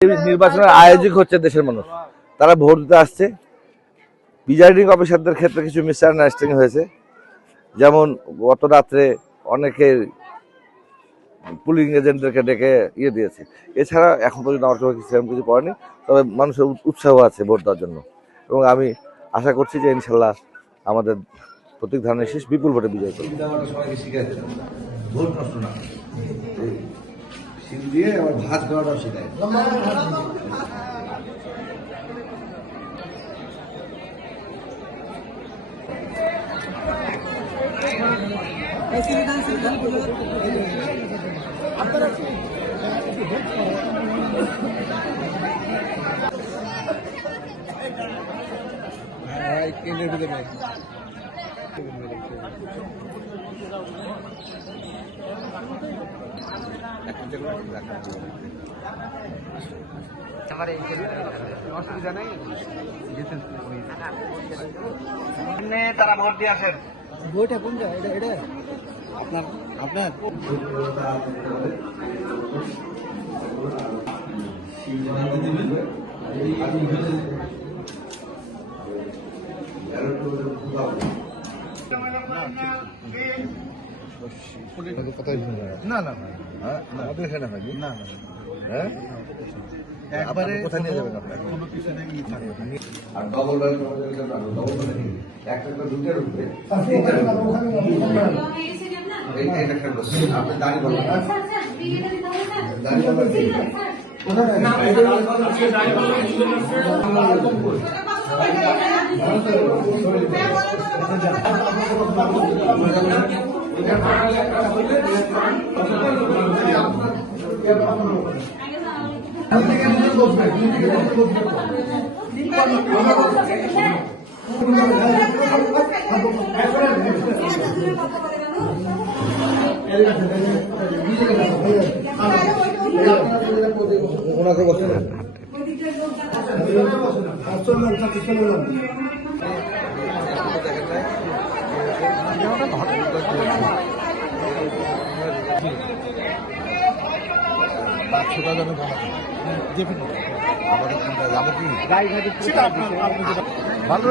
নির্বাচনের আয়োজক হচ্ছে দেশের মানুষ, তারা ভোট দিতে আসছে। প্রিজাইডিং অফিসারদের ক্ষেত্রে কিছু মিসআন্ডারস্ট্যান্ডিং হয়েছে, যেমন গত রাত্রে অনেকে পুলিং এজেন্টদেরকে ডেকে দিয়েছে। এছাড়া এখন পর্যন্ত আমার চোখে সেরকম কিছু পড়েনি, তবে মানুষের উৎসাহ আছে ভোট দেওয়ার জন্য, এবং আমি আশা করছি যে ইনশাল্লাহ আমাদের প্রতীক ধানের শীষ বিপুল ভোটে বিজয় করবে। ভোট নষ্ট না দিয়ে আবার ভাত দেওয়াটাও শেখায়। অসুবিধা নেই, তারা ভোট দিয়ে আসেন। বইটা কোন জায়গা? এটা আপনার আপনার না না আমাদের এখানে হয়নি। না হ্যাঁ একবারে কোথায় নিয়ে যাবেন আপনার? কোনো কিছু নেই। আর ডবল একটা দুটো রুপে আপনি দাঁড়িয়ে বলবেন ওনাকে বলতে ভালো